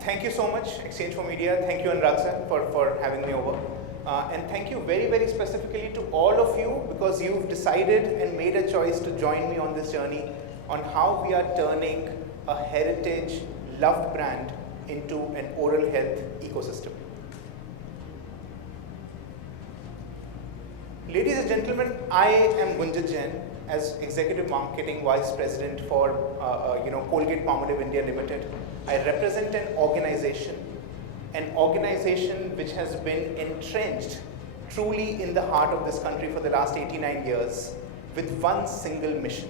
Thank you so much, Exchange for Media. Thank you, Anurag sir, for having me over. And thank you very, very specifically to all of you because you've decided and made a choice to join me on this journey on how we are turning a heritage, loved brand into an oral health ecosystem. Ladies and gentlemen, I am Gunjit Jain as Executive Marketing Vice President for Colgate-Palmolive India Limited. I represent an organization which has been entrenched truly in the heart of this country for the last 89 years with one single mission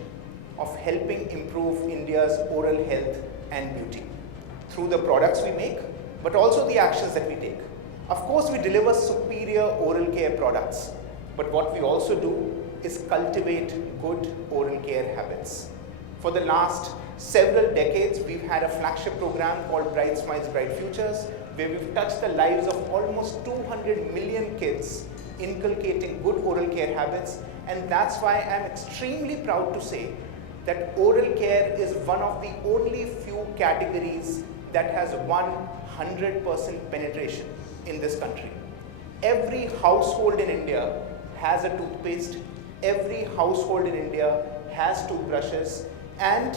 of helping improve India's oral health and beauty through the products we make, but also the actions that we take. Of course, we deliver superior oral care products, but what we also do is cultivate good oral care habits. For the last several decades, we've had a flagship program called Bright Smiles, Bright Futures, where we've touched the lives of almost 200 million kids, inculcating good oral care habits. And that's why I'm extremely proud to say that oral care is one of the only few categories that has 100% penetration in this country. Every household in India has a toothpaste, every household in India has toothbrushes, and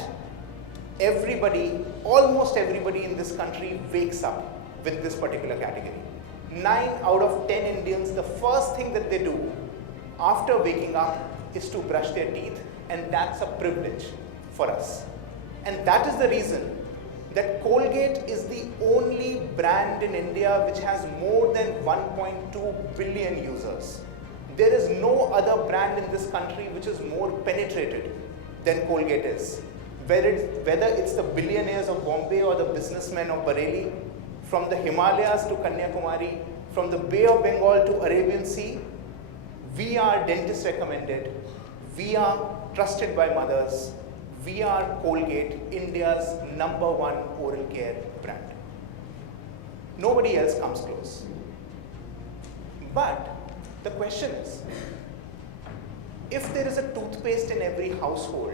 almost everybody in this country wakes up with this particular category. 9 out of 10 Indians, the first thing that they do after waking up is to brush their teeth, and that's a privilege for us. And that is the reason that Colgate is the only brand in India which has more than 1.2 billion users. There is no other brand in this country which is more penetrated than Colgate is. Whether it's the billionaires of Bombay or the businessmen of Bareilly, from the Himalayas to Kanyakumari, from the Bay of Bengal to Arabian Sea, we are dentist recommended, we are trusted by mothers, we are Colgate, India's #1 oral care brand. Nobody else comes close. But the question is, if there is a toothpaste in every household,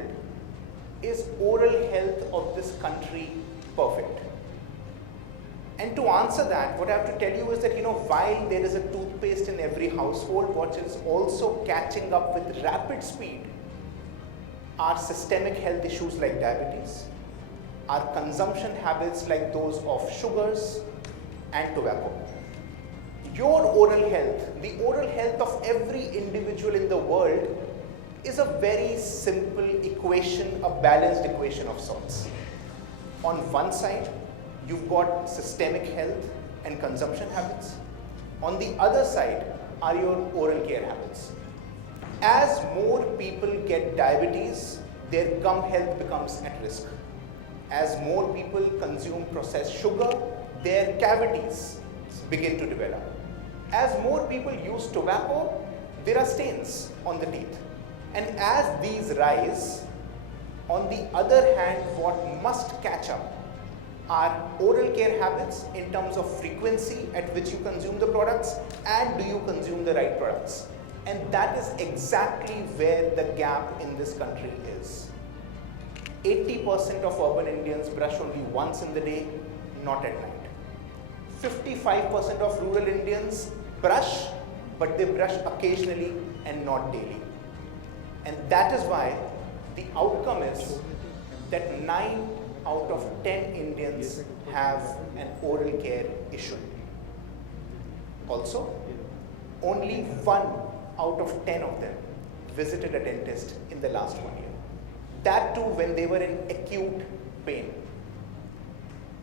is oral health of this country perfect? And to answer that, what I have to tell you is that, while there is a toothpaste in every household, what is also catching up with rapid speed are systemic health issues like diabetes, our consumption habits like those of sugars and tobacco. Your oral health, the oral health of every individual in the world, is a very simple equation, a balanced equation of sorts. On one side, you've got systemic health and consumption habits. On the other side are your oral care habits. As more people get diabetes, their gum health becomes at risk. As more people consume processed sugar, their cavities begin to develop. As more people use tobacco, there are stains on the teeth. And as these rise, on the other hand, what must catch up are oral care habits in terms of frequency at which you consume the products and do you consume the right products. And that is exactly where the gap in this country is. 80% of urban Indians brush only once in the day, not at night. 55% of rural Indians brush, but they brush occasionally and not daily. And that is why the outcome is that 9 out of 10 Indians have an oral care issue. Also, only 1 out of 10 of them visited a dentist in the last 1 year. That too when they were in acute pain.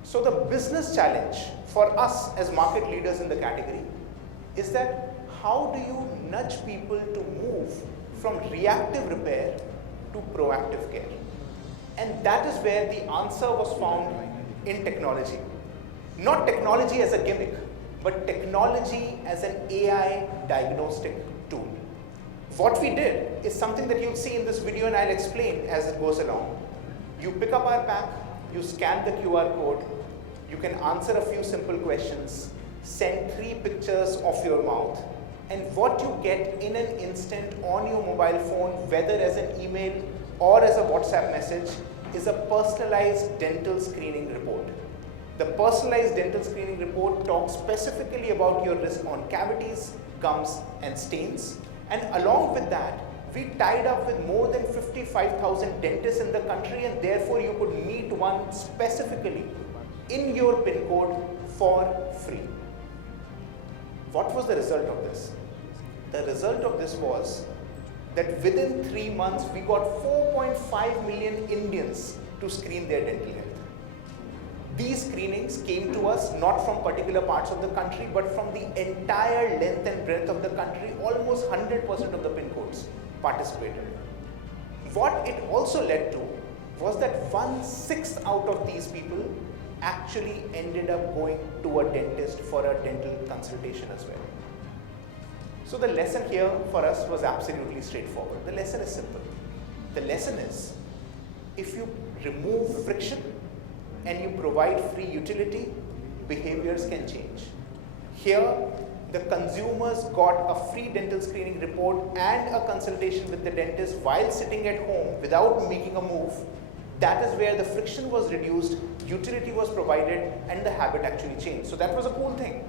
So the business challenge for us as market leaders in the category is that how do you nudge people to move from reactive repair to proactive care? And that is where the answer was found in technology. Not technology as a gimmick, but technology as an AI diagnostic tool. What we did is something that you'll see in this video and I'll explain as it goes along. You pick up our pack, you scan the QR code, you can answer a few simple questions, send 3 pictures of your mouth, and what you get in an instant on your mobile phone, whether as an email or as a WhatsApp message, is a personalized dental screening report. The personalized dental screening report talks specifically about your risk on cavities, gums, and stains. And along with that, we tied up with more than 55,000 dentists in the country, and therefore you could meet one specifically in your PIN code for free. What was the result of this? The result of this was that within 3 months, we got 4.5 million Indians to screen their dental health. These screenings came to us not from particular parts of the country, but from the entire length and breadth of the country. Almost 100% of the PIN codes participated. What it also led to was that 1/6 out of these people actually ended up going to a dentist for a dental consultation as well. So the lesson here for us was absolutely straightforward. The lesson is simple. The lesson is, if you remove friction and you provide free utility, behaviors can change. Here, the consumers got a free dental screening report and a consultation with the dentist while sitting at home without making a move. That is where the friction was reduced, utility was provided, and the habit actually changed. So that was a cool thing.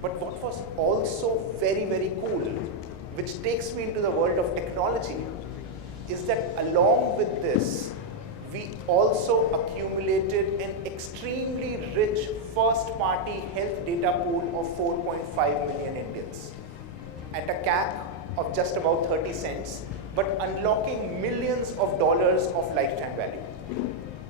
But what was also very, very cool, which takes me into the world of technology, is that along with this, we also accumulated an extremely rich first-party health data pool of 4.5 million Indians at a CAC of just about 30 cents, but unlocking millions of dollars of lifetime value.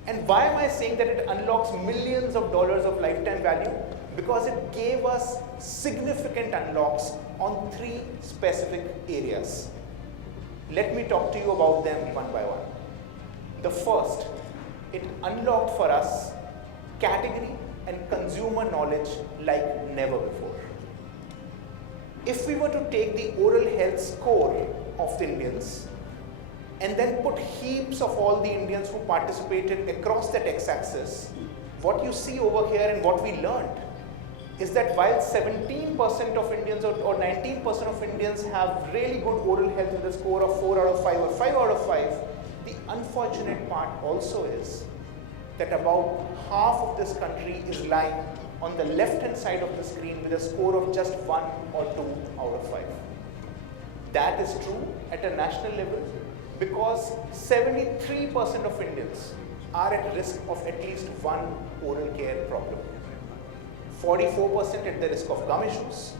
And why am I saying that it unlocks millions of dollars of lifetime value? Because it gave us significant unlocks on 3 specific areas. Let me talk to you about them one by one. The first, it unlocked for us category and consumer knowledge like never before. If we were to take the oral health score of the Indians and then put heaps of all the Indians who participated across that x-axis, what you see over here and what we learned is that while 17% of Indians or 19% of Indians have really good oral health with a score of 4 out of 5 or 5 out of 5, the unfortunate part also is that about half of this country is lying on the left-hand side of the screen with a score of just 1 or 2 out of 5. That is true at a national level because 73% of Indians are at risk of at least one oral care problem. 44% at the risk of gum issues,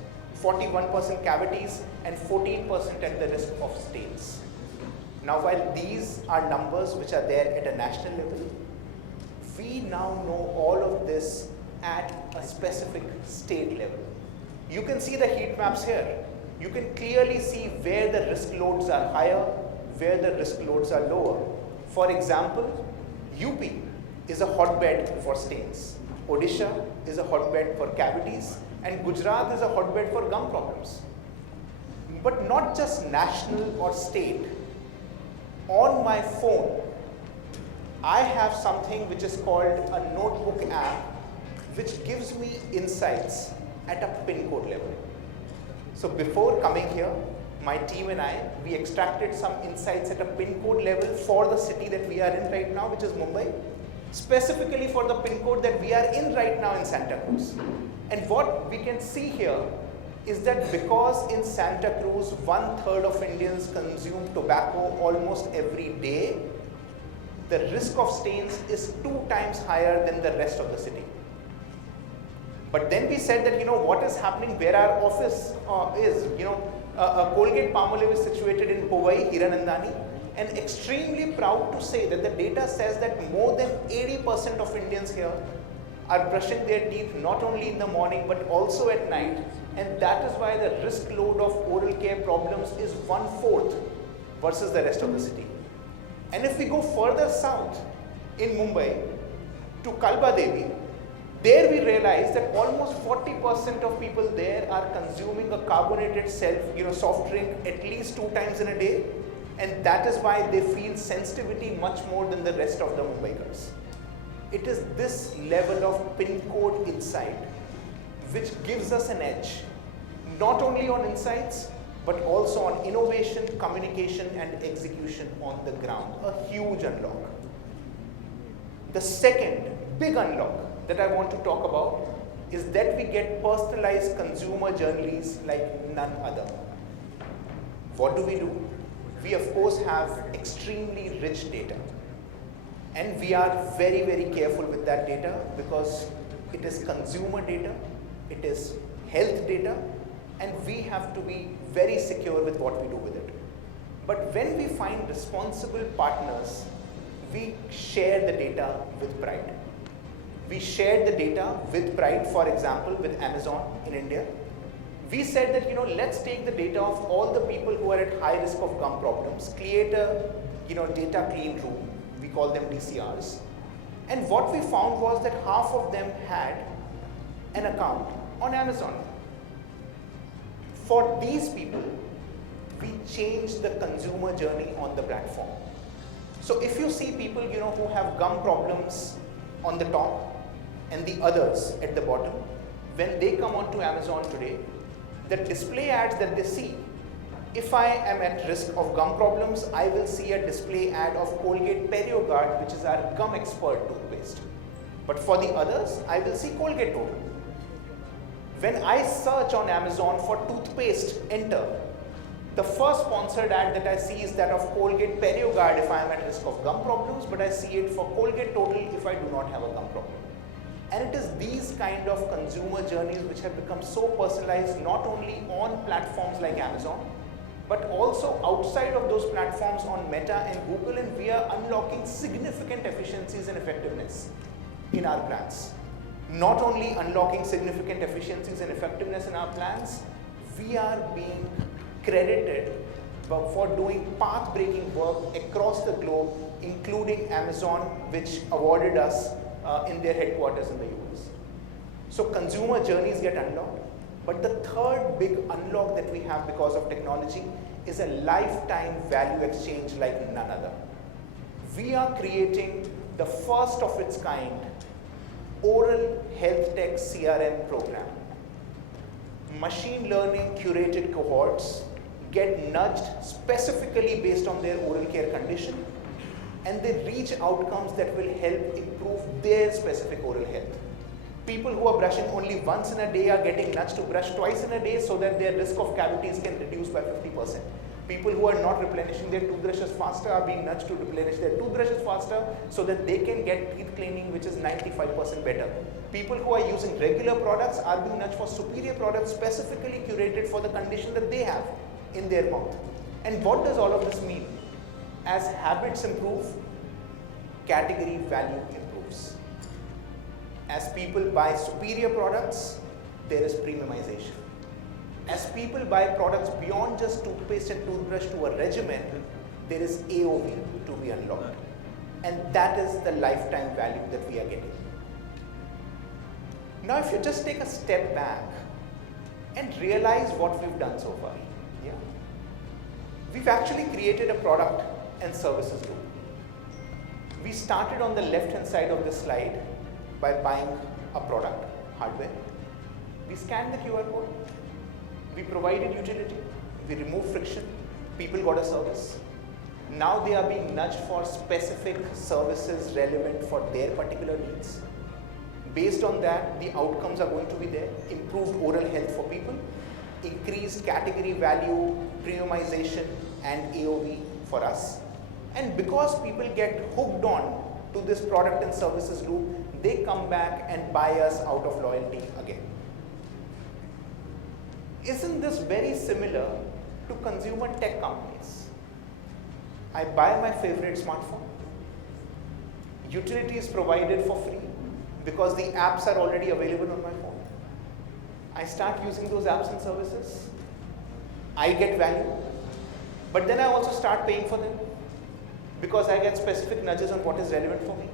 41% cavities, and 14% at the risk of stains. Now, while these are numbers which are there at a national level, we now know all of this at a specific state level. You can see the heat maps here. You can clearly see where the risk loads are higher, where the risk loads are lower. For example, UP is a hotbed for stains. Odisha is a hotbed for cavities, and Gujarat is a hotbed for gum problems. But not just national or state. On my phone, I have something which is called a notebook app, which gives me insights at a PIN code level. So before coming here, my team and I, we extracted some insights at a PIN code level for the city that we are in right now, which is Mumbai. Specifically for the PIN code that we are in right now in Santa Cruz. And what we can see here is that because in Santa Cruz 1/3 of Indians consume tobacco almost every day, the risk of stains is 2 times higher than the rest of the city. But then we said that, what is happening where our office is, Colgate-Palmolive is situated in Powai, Hiranandani. And extremely proud to say that the data says that more than 80% of Indians here are brushing their teeth not only in the morning but also at night, and that is why the risk load of oral care problems is 1/4 versus the rest of the city. And if we go further south in Mumbai to Kalba Devi, there we realize that almost 40% of people there are consuming a carbonated soft drink at least 2 times in a day. And that is why they feel sensitivity much more than the rest of the Mumbaikars. It is this level of PIN code insight which gives us an edge, not only on insights, but also on innovation, communication, and execution on the ground. A huge unlock. The second big unlock that I want to talk about is that we get personalized consumer journeys like none other. What do? We of course have extremely rich data. And we are very, very careful with that data because it is consumer data, it is health data, and we have to be very secure with what we do with it. But when we find responsible partners, we share the data with pride. We shared the data with pride, for example, with Amazon in India. We said that, let's take the data of all the people who are at high risk of gum problems, create a, data clean room. We call them DCRs. And what we found was that half of them had an account on Amazon. For these people, we changed the consumer journey on the platform. So if you see people, who have gum problems on the top and the others at the bottom, when they come onto Amazon today, the display ads that they see, if I am at risk of gum problems, I will see a display ad of Colgate-Palmolive, which is our gum expert toothpaste. But for the others, I will see Colgate Total. When I search on Amazon for toothpaste, enter, the first sponsored ad that I see is that of Colgate-Palmolive if I am at risk of gum problems, but I see it for Colgate Total if I do not have a gum problem. And it is these kind of consumer journeys which have become so personalized not only on platforms like Amazon, but also outside of those platforms on Meta and Google, and we are unlocking significant efficiencies and effectiveness in our plans. Not only unlocking significant efficiencies and effectiveness in our plans, we are being credited for doing path-breaking work across the globe, including Amazon, which awarded us in their headquarters in the US. So consumer journeys get unlocked. But the third big unlock that we have because of technology is a lifetime value exchange like none other. We are creating the first of its kind oral health tech CRM program. Machine learning curated cohorts get nudged specifically based on their oral care condition, and they reach outcomes that will help improve their specific oral health. People who are brushing only once in a day are getting nudged to brush twice in a day so that their risk of cavities can reduce by 50%. People who are not replenishing their toothbrushes faster are being nudged to replenish their toothbrushes faster so that they can get teeth cleaning which is 95% better. People who are using regular products are being nudged for superior products specifically curated for the condition that they have in their mouth. And what does all of this mean? As habits improve, category value improves. As people buy superior products, there is premiumization. As people buy products beyond just toothpaste and toothbrush to a regimen, there is AOV to be unlocked. And that is the lifetime value that we are getting. Now, if you just take a step back and realize what we've done so far, we've actually created a product and services group. We started on the left-hand side of this slide by buying a product, hardware. We scanned the QR code. We provided utility. We removed friction. People got a service. Now they are being nudged for specific services relevant for their particular needs. Based on that, the outcomes are going to be there. Improved oral health for people, increased category value, premiumization, and AOV for us. And because people get hooked on to this product and services group, they come back and buy us out of loyalty again. Isn't this very similar to consumer tech companies? I buy my favorite smartphone. Utility is provided for free because the apps are already available on my phone. I start using those apps and services. I get value, but then I also start paying for them because I get specific nudges on what is relevant for me.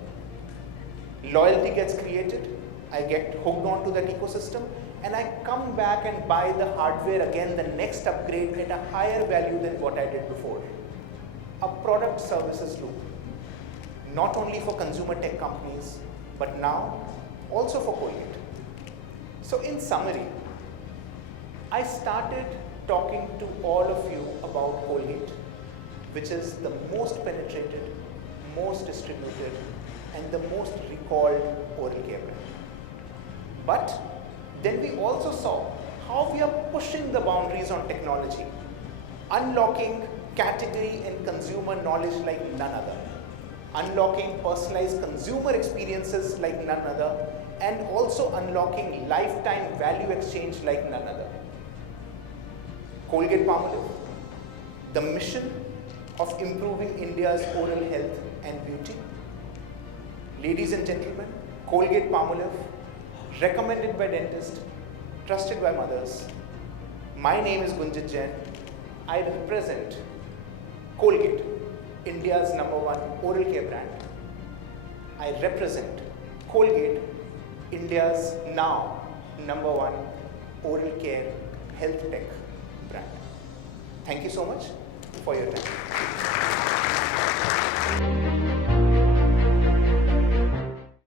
Loyalty gets created. I get hooked onto that ecosystem, and I come back and buy the hardware again, the next upgrade at a higher value than what I did before. A product services loop, not only for consumer tech companies, but now also for Colgate. So in summary, I started talking to all of you about Colgate, which is the most penetrated, most distributed, and the most recalled oral care brand. But then we also saw how we are pushing the boundaries on technology, unlocking category and consumer knowledge like none other, unlocking personalized consumer experiences like none other, and also unlocking lifetime value exchange like none other. Colgate-Palmolive, the mission of improving India's oral health and beauty. Ladies and gentlemen, Colgate-Palmolive, recommended by dentists, trusted by mothers. My name is Gunjit Jain. I represent Colgate, India's #1 oral care brand. I represent Colgate, India's now #1 oral care health tech brand. Thank you so much for your time.